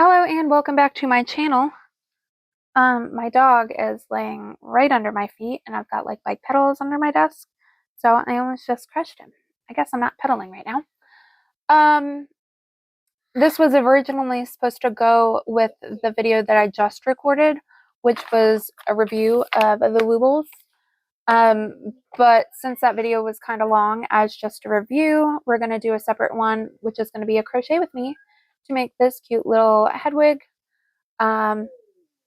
Hello and welcome back to my channel. My dog is laying right under my feet and I've got like bike pedals under my desk. So I almost just crushed him. I guess I'm not pedaling right now. This was originally supposed to go with the video that I just recorded, which was a review of the Woobles. But since that video was kind of long as just a review, we're going to do a separate one, which is going to be a crochet with me to make this cute little Hedwig. And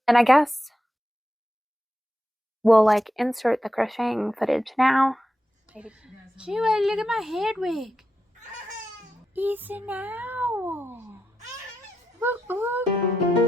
I guess we'll like insert the crocheting footage now. Chewy, look at my Hedwig. He's an owl. Ooh, ooh.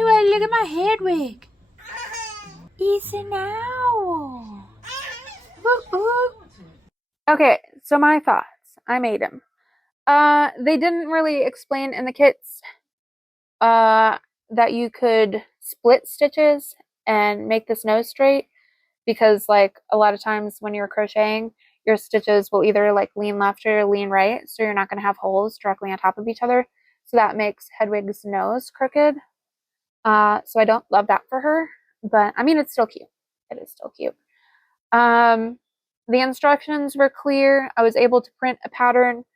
Jewel, look at my Hedwig. It's an owl. Woo woo. Okay, so my thoughts. I made him. They didn't really explain in the kits that you could split stitches and make this nose straight, because like a lot of times when you're crocheting, your stitches will either like lean left or lean right, so you're not going to have holes directly on top of each other. So that makes Hedwig's nose crooked. So I don't love that for her, but I mean, it's still cute. It is still cute. The instructions were clear. I was able to print a pattern.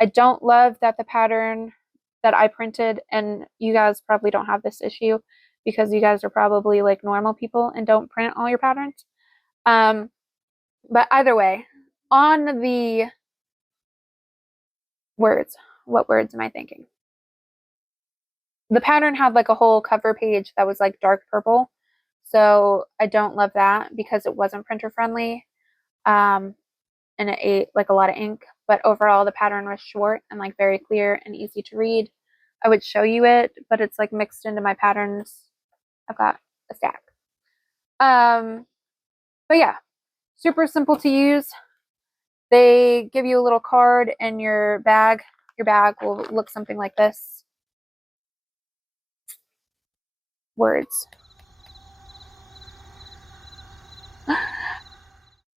I don't love that the pattern that I printed, and you guys probably don't have this issue because you guys are probably like normal people and don't print all your patterns. But either way, on the words, what words am I thinking? The pattern had like a whole cover page that was like dark purple. So I don't love that because it wasn't printer friendly. And it ate like a lot of ink, but overall the pattern was short and like very clear and easy to read. I would show you it, but it's like mixed into my patterns. I've got a stack. But yeah, super simple to use. They give you a little card in your bag. Your bag will look something like this. Words.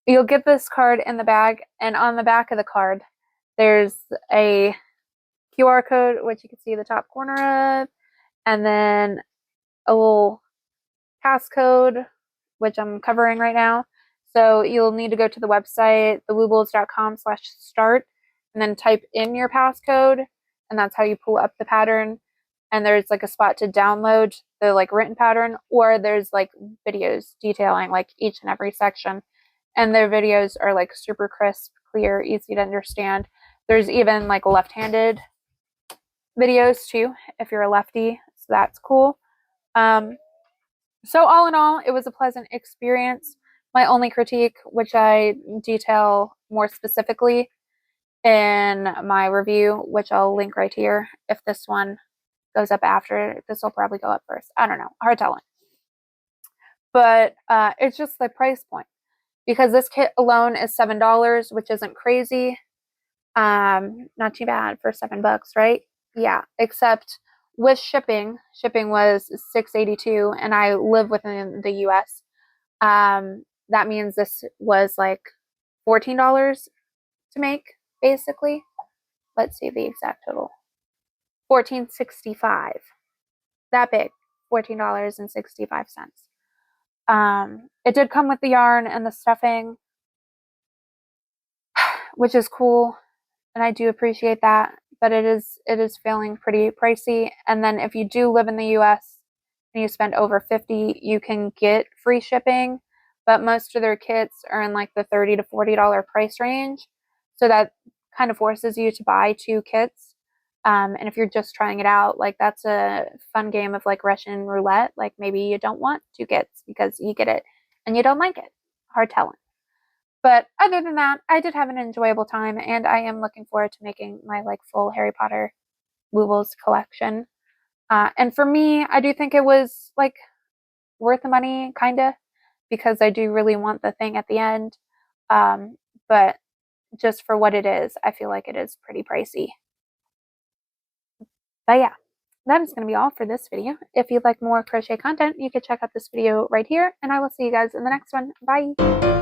You'll get this card in the bag, and on the back of the card, there's a QR code, which you can see the top corner of, and then a little passcode, which I'm covering right now. So you'll need to go to the website, thewoobles.com/start, and then type in your passcode, and that's how you pull up the pattern. And there's like a spot to download the like written pattern, or there's like videos detailing like each and every section. And their videos are like super crisp, clear, easy to understand. There's even like left-handed videos too, if you're a lefty, so that's cool. So all in all, it was a pleasant experience. My only critique, which I detail more specifically in my review, which I'll link right here. If this one goes up after, this will probably go up first. I don't know, hard telling. But it's just the price point, because this kit alone is $7, which isn't crazy. Not too bad for $7, right? Yeah, except with shipping was $6.82, and I live within the US. That means this was like $14 to make, basically. Let's see the exact total. $14.65. That big. $14.65. It did come with the yarn and the stuffing, which is cool, and I do appreciate that, but it is feeling pretty pricey. And then if you do live in the US and you spend over $50, you can get free shipping, but most of their kits are in like the $30 to $40 price range, so that kind of forces you to buy 2 kits. And if you're just trying it out, like that's a fun game of like Russian roulette. Like maybe you don't want 2 kits because you get it and you don't like it. Hard telling. But other than that, I did have an enjoyable time, and I am looking forward to making my like full Harry Potter Woobles collection. And for me, I do think it was like worth the money, kinda, because I do really want the thing at the end. But just for what it is, I feel like it is pretty pricey. But yeah, that is going to be all for this video. If you'd like more crochet content, you can check out this video right here, and I will see you guys in the next one. Bye!